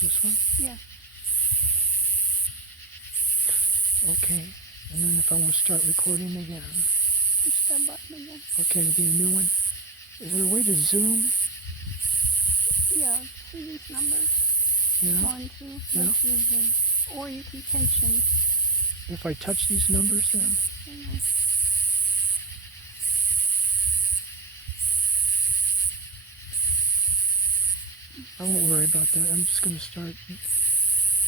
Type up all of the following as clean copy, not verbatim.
This one? Yeah. Okay. And then if I want to start recording again. Push that button again. Okay, it'll be a new one. Is there a way to zoom? Yeah, see these numbers? Yeah. 1, 2, Yeah. let's use them. Or you can tension. If I touch these numbers then? I won't worry about that. I'm just going to start.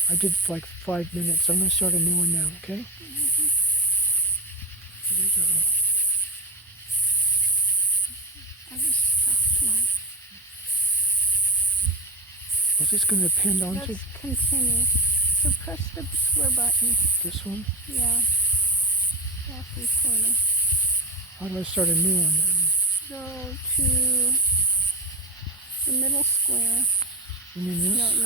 I did like 5 minutes. I'm going to start a new one now, okay? Mm-hmm. Here we go. I just stopped mine. Was this going to append onto Let's continue. So press the square button. this one? Yeah. Off recording. How do I start a new one then? Go to the middle square. You mean this? No,